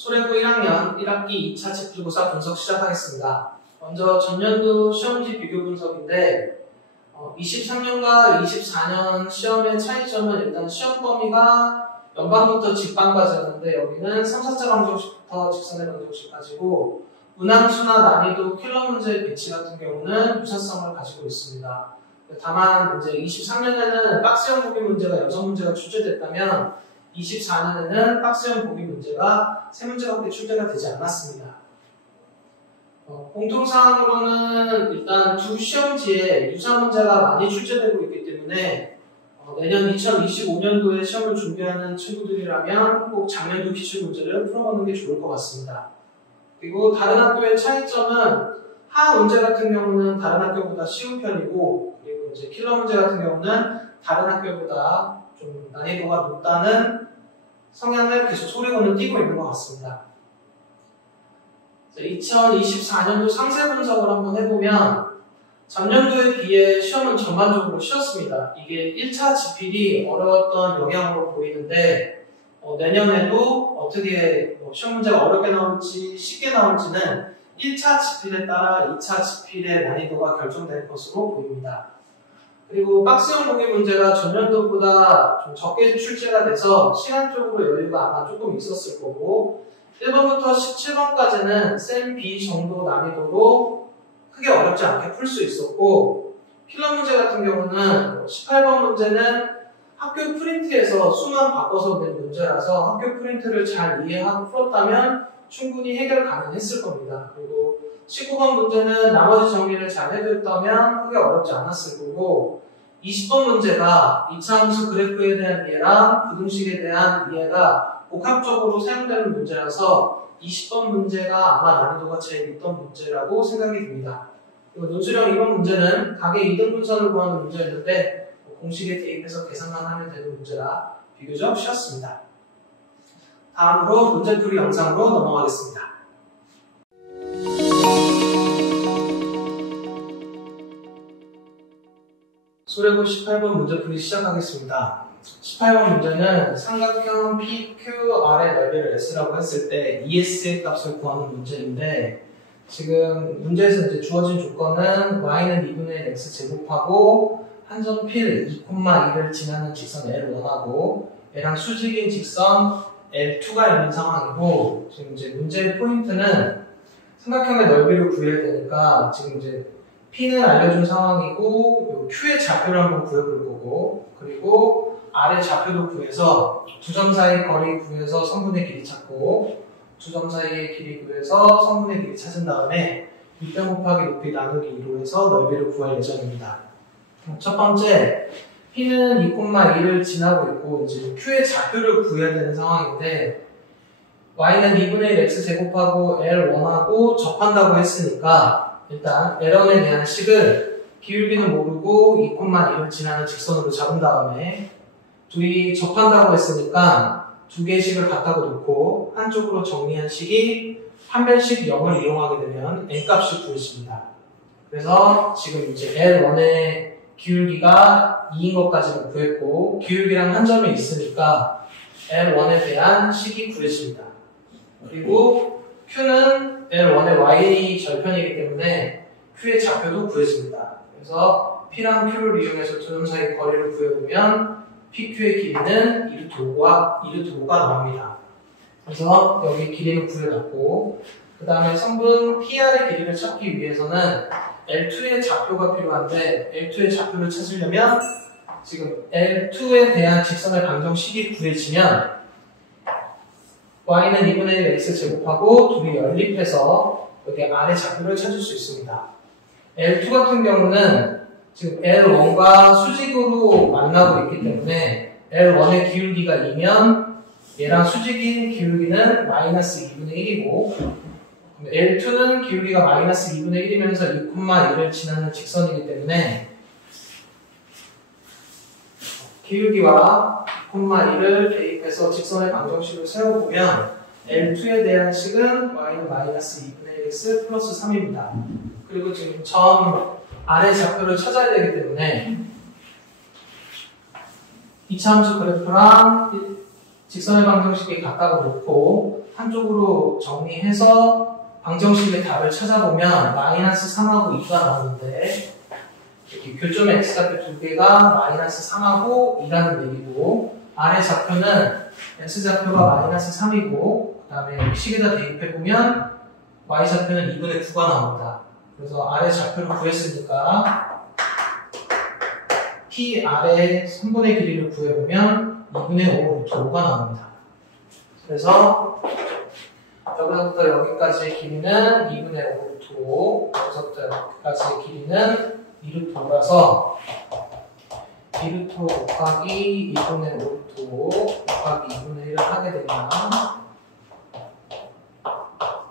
소래고 1학년 1학기 2차 집필고사 분석 시작하겠습니다. 먼저 전년도 시험지 비교 분석인데 23년과 24년 시험의 차이점은 일단 시험 범위가 연반부터 직반까지였는데 여기는 3, 4자 방정식부터 직선의 방정식까지고 문항수나 난이도, 킬러 문제의 배치 같은 경우는 유사성을 가지고 있습니다. 다만 이제 23년에는 박스형 보기 문제가 6문제가 출제됐다면 24년에는 박스형 보기 문제가 3문제밖에 출제가 되지 않았습니다. 공통사항으로는 일단 두 시험지에 유사 문제가 많이 출제되고 있기 때문에 내년 2025년도에 시험을 준비하는 친구들이라면 꼭 작년도 기출문제를 풀어보는 게 좋을 것 같습니다. 그리고 다른 학교의 차이점은 하 문제 같은 경우는 다른 학교보다 쉬운 편이고, 그리고 이제 킬러 문제 같은 경우는 다른 학교보다 좀 난이도가 높다는 성향을 계속 소리고는 띄고 있는 것 같습니다. 2024년도 상세 분석을 한번 해보면 전년도에 비해 시험은 전반적으로 쉬웠습니다. 이게 1차 집필이 어려웠던 영향으로 보이는데 내년에도 어떻게 시험 문제가 어렵게 나올지 쉽게 나올지는 1차 집필에 따라 2차 집필의 난이도가 결정될 것으로 보입니다. 그리고 박스형 보기 문제가 전년도보다 좀 적게 출제가 돼서 시간적으로 여유가 아마 조금 있었을 거고 1번부터 17번까지는 쌤 B 정도 난이도로 크게 어렵지 않게 풀 수 있었고 킬러 문제 같은 경우는 18번 문제는 학교 프린트에서 수만 바꿔서 낸 문제라서 학교 프린트를 잘 이해하고 풀었다면 충분히 해결 가능했을 겁니다. 그리고 19번 문제는 나머지 정리를 잘 해뒀다면 크게 어렵지 않았을 거고 20번 문제가 이차함수 그래프에 대한 이해랑 부등식에 대한 이해가 복합적으로 사용되는 문제라서 20번 문제가 아마 난이도가 제일 있던 문제라고 생각이 듭니다. 그리고 노출형 2번 문제는 각의 이등분선을 구하는 문제였는데 공식에 대입해서 계산만 하면 되는 문제라 비교적 쉬웠습니다. 다음으로 문제풀이 영상으로 넘어가겠습니다. 소래고 18번 문제풀이 시작하겠습니다. 18번 문제는 삼각형 PQR의 넓이를 S라고 했을 때 ES의 값을 구하는 문제인데 지금 문제에서 이제 주어진 조건은 y는 2분의 1 x 제곱하고 한 점 P를 2,2를 지나는 직선 L1하고 얘랑 수직인 직선 L2가 있는 상황이고 지금 이제 문제의 포인트는 삼각형의 넓이를 구해야 되니까 지금 이제 P는 알려준 상황이고 Q의 좌표를 한번 구해볼 거고 그리고 R의 좌표도 구해서 두 점 사이 거리 구해서 성분의 길이 찾고 두 점 사이의 길이 구해서 성분의 길이 찾은 다음에 밑변 곱하기 높이 나누기 2로 해서 넓이를 구할 예정입니다. 첫 번째, P는 2,2를 지나고 있고 이제 Q의 좌표를 구해야 되는 상황인데 y는 2분의 1 x 제곱하고 L1하고 접한다고 했으니까 일단 L1에 대한 식을 기울기는 모르고 2,2를 지나는 직선으로 잡은 다음에 둘이 접한다고 했으니까 두 개의 식을 갖다가 놓고 한쪽으로 정리한 식이 판별식 0을 이용하게 되면 n값이 구해집니다. 그래서 지금 이제 L1의 기울기가 2인 것까지는 구했고 기울기랑 한 점이 있으니까 L1에 대한 식이 구해집니다. 그리고 Q는 L1의 y 절편이기 때문에 Q의 좌표도 구해집니다. 그래서 P랑 Q를 이용해서 두 점 사이 거리를 구해보면 PQ의 길이는 2루트5가 나옵니다. 그래서 여기 길이는 구해놨고 그 다음에 성분 PR의 길이를 찾기 위해서는 L2의 좌표가 필요한데 L2의 좌표를 찾으려면 지금 L2에 대한 직선의 방정식이 구해지면 y는 2분의 1 x 제곱하고 둘이 연립해서 여기 R의 좌표를 찾을 수 있습니다. L2 같은 경우는 지금 L1과 수직으로 만나고 있기 때문에 L1의 기울기가 2면 얘랑 수직인 기울기는 마이너스 2분의 1이고 L2는 기울기가 마이너스 2분의 1이면서 2,1을 지나는 직선이기 때문에 기울기와 2,1을 대입해서 직선의 방정식을 세워보면 L2에 대한 식은 y는 마이너스 2분의 1 x 플러스 3입니다. 그리고 지금 점 R의 좌표를 찾아야 되기 때문에 이차함수 그래프랑 직선의 방정식이 같다고 놓고 한쪽으로 정리해서 방정식의 답을 찾아보면 마이너스 3하고 2가 나오는데 이렇게 교점의 x좌표 두 개가 마이너스 3하고 2라는 얘기고 아래 좌표는 x좌표가 마이너스 3이고 그 다음에 식에다 대입해보면 y좌표는 2분의 9가 나옵니다. 그래서 아래 좌표를 구했으니까 P 아래 3분의 길이를 구해보면 2분의 5 루트 5가 나옵니다. 그래서 여기서부터 여기까지의 길이는 2분의 5 루트 5, 여기서부터 여기까지의 길이는 2 루트 5라서 2 루트 5 곱하기 2분의 5 루트 5 곱하기 2분의 1을 하게 되면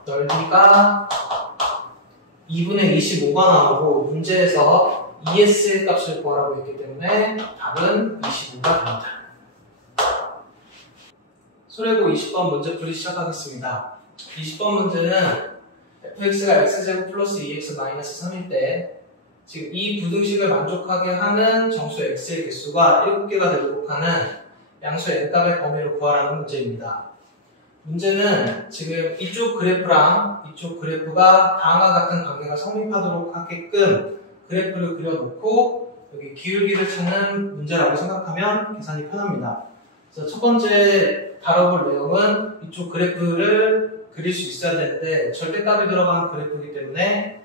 넓이가 2분의 25가 나오고 문제에서 ES의 값을 구하라고 했기 때문에 답은 25가 됩니다. 소래고 20번 문제 풀이 시작하겠습니다. 20번 문제는 fx가 x제곱 플러스 2x 마이너스 3일 때 지금 이 부등식을 만족하게 하는 정수 x의 개수가 7개가 되도록 하는 양수 n값의 범위를 구하라는 문제입니다. 문제는 지금 이쪽 그래프랑 이쪽 그래프가 다음과 같은 관계가 성립하도록 하게끔 그래프를 그려놓고 여기 기울기를 찾는 문제라고 생각하면 계산이 편합니다. 그래서 첫 번째 다뤄볼 내용은 이쪽 그래프를 그릴 수 있어야 되는데 절대값이 들어간 그래프이기 때문에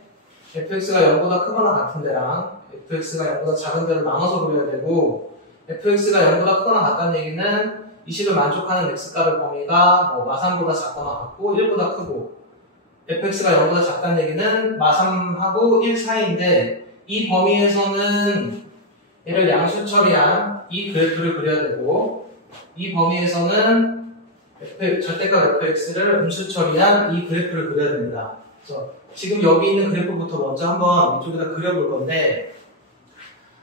fx가 0보다 크거나 같은 데랑 fx가 0보다 작은 데를 나눠서 그려야 되고 fx가 0보다 크거나 같다는 얘기는 이 식을 만족하는 x값의 범위가 뭐 마3보다 작거나 같고 1보다 크고 fx가 0보다 작다는 얘기는 마3하고 1 사이인데 이 범위에서는 얘를 양수 처리한 이 그래프를 그려야 되고 이 범위에서는 절대값 fx를 음수 처리한 이 그래프를 그려야 됩니다. 그래서 지금 여기 있는 그래프부터 먼저 한번 이쪽에다 그려볼 건데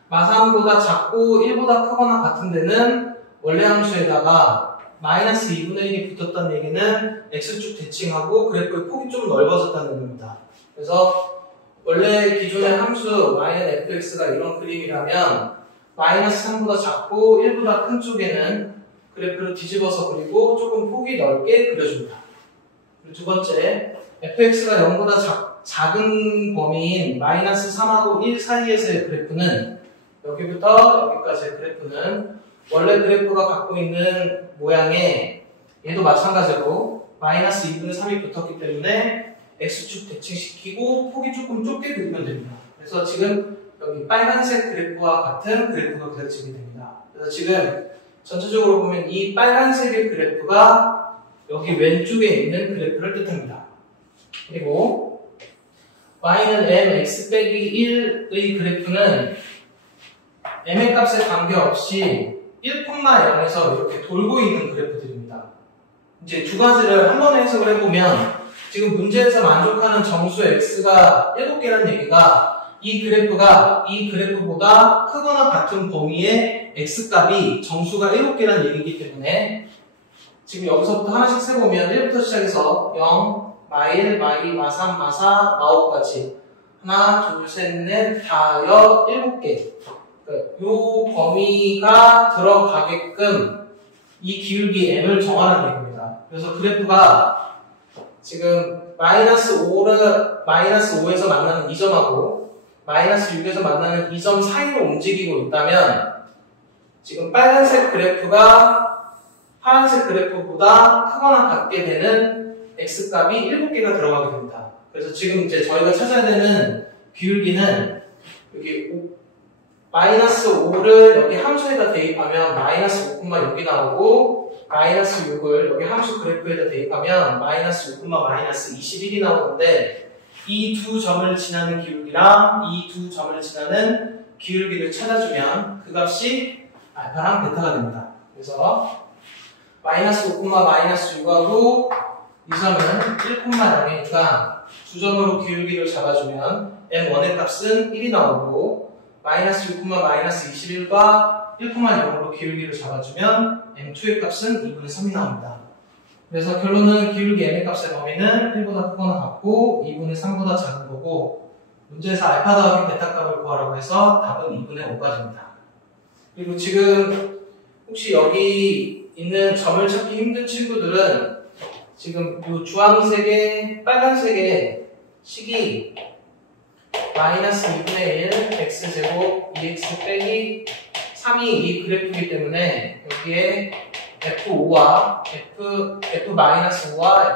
마3보다 작고 1보다 크거나 같은 데는 원래 함수에다가 마이너스 2분의 1이 붙었다는 얘기는 x축 대칭하고 그래프의 폭이 좀 넓어졌다는 의미입니다. 그래서 원래 기존의 함수 fx가 이런 그림이라면 마이너스 3보다 작고 1보다 큰 쪽에는 그래프를 뒤집어서 그리고 조금 폭이 넓게 그려줍니다. 그리고 두 번째, fx가 0보다 작은 범위인 마이너스 3하고 1 사이에서의 그래프는 여기부터 여기까지의 그래프는 원래 그래프가 갖고 있는 모양에 얘도 마찬가지로 마이너스 2분의 3이 붙었기 때문에 x축 대칭시키고 폭이 조금 좁게 그리면 됩니다. 그래서 지금 여기 빨간색 그래프와 같은 그래프가 그려지게 됩니다. 그래서 지금 전체적으로 보면 이 빨간색의 그래프가 여기 왼쪽에 있는 그래프를 뜻합니다. 그리고 y는 mx 빼기 1의 그래프는 m의 값에 관계없이 1,0에서 이렇게 돌고 있는 그래프들입니다. 이제 두 가지를 한 번에 해석을 해보면 지금 문제에서 만족하는 정수 x가 7개라는 얘기가 이 그래프가 이 그래프보다 크거나 같은 범위의 x값이 정수가 7개라는 얘기이기 때문에 지금 여기서부터 하나씩 세보면 1부터 시작해서 0, 마1, 마2, 마3, 마4, 마5까지 하나, 둘, 셋, 넷, 다여 7개 이 범위가 들어가게끔 이 기울기 m을 정하라는 얘기입니다. 그래서 그래프가 지금 마이너스 5에서 만나는 이 점하고 마이너스 6에서 만나는 이 점 사이로 움직이고 있다면 지금 빨간색 그래프가 파란색 그래프보다 크거나 같게 되는 x값이 7개가 들어가게 됩니다. 그래서 지금 이제 저희가 찾아야 되는 기울기는 여기 마이너스 5를 여기 함수에다 대입하면 마이너스 5,6이 나오고 마이너스 6을 여기 함수 그래프에다 대입하면 마이너스 6, 마이너스 21이 나오는데 이 두 점을 지나는 기울기랑 이 두 점을 지나는 기울기를 찾아주면 그 값이 알파랑 베타가 됩니다. 그래서 마이너스 5, 마이너스 6하고 이 점은 1,0이니까 두 점으로 기울기를 잡아주면 m1의 값은 1이 나오고 마이너스 6, 마이너스 21과 1,0으로 기울기를 잡아주면 m2의 값은 2분의 3이 나옵니다. 그래서 결론은 기울기 m의 값의 범위는 1보다 크거나 같고 2분의 3보다 작은 거고 문제에서 알파 더하기 베타 값을 구하라고 해서 답은 2분의 5가 됩니다. 그리고 지금 혹시 여기 있는 점을 찾기 힘든 친구들은 지금 이 주황색에 빨간색에 식이 마이너스 2분의 1 x제곱 2x 빼기 3이 이 그래프이기 때문에 여기에 F5와 F-5와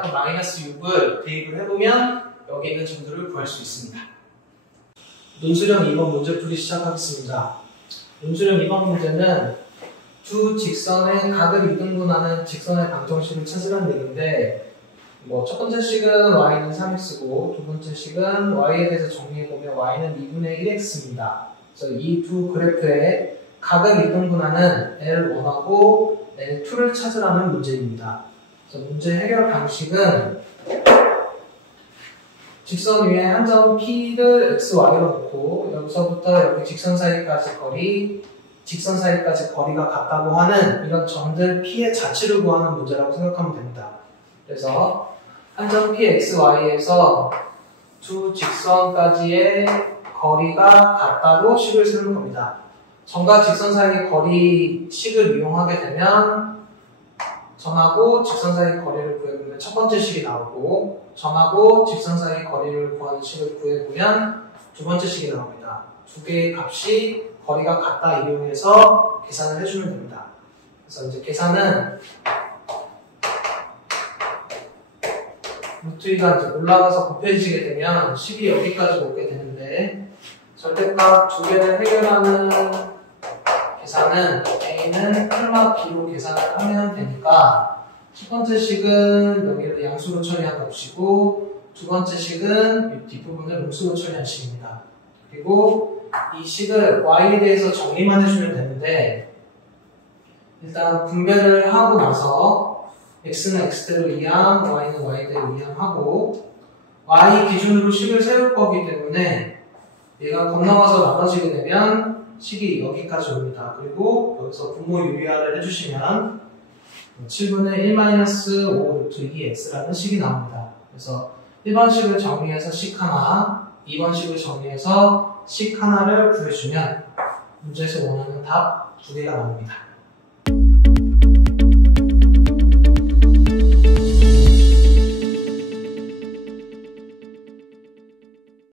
F-6을 대입을 해보면 여기 있는 점들을 구할 수 있습니다. 논술형 2번 문제 풀이 시작하겠습니다. 논술형 2번 문제는 두 직선의 각을 이등분하는 직선의 방정식을 찾으라는 얘기인데 첫 번째 식은 y는 3x고 두 번째 식은 y에 대해서 정리해보면 y는 2분의 1x입니다. 그래서 이 두 그래프의 각을 이등분하는 L1하고 L2를 찾으라는 문제입니다. 그래서 문제 해결 방식은 직선 위에 한 점 P를 XY로 놓고 여기서부터 여기 직선 사이까지 거리가 같다고 하는 이런 점들 P의 자치를 구하는 문제라고 생각하면 됩니다. 그래서 한 점 P, XY에서 두 직선까지의 거리가 같다고 식을 세는 겁니다. 점과 직선 사이의 거리 식을 이용하게 되면 점하고 직선 사이의 거리를 구해보면 첫 번째 식이 나오고 점하고 직선 사이의 거리를 구하는 식을 구해보면 두 번째 식이 나옵니다. 두 개의 값이 거리가 같다 이용해서 계산을 해주면 됩니다. 그래서 이제 계산은 루트 2가 이제 올라가서 곱해지게 되면 식이 여기까지 오게 되는데 절대값 두 개를 해결하는 계산은 A는 플마 B로 계산을 하면 되니까 첫 번째 식은 여기를 양수로 처리한 값이고 두 번째 식은 이 뒷부분을 음수로 처리한 식입니다. 그리고 이 식을 Y에 대해서 정리만 해주면 되는데 일단 분배를 하고 나서 X는 X대로 이항, Y는 Y대로 이항하고 Y 기준으로 식을 세울 거기 때문에 얘가 건너가서 나눠지게 되면 식이 여기까지 옵니다. 그리고 여기서 분모 유리화를 해주시면 7분의 1-5 루트 2x라는 식이 나옵니다. 그래서 1번 식을 정리해서 식 하나, 2번 식을 정리해서 식 하나를 구해주면 문제에서 원하는 답 두 개가 나옵니다.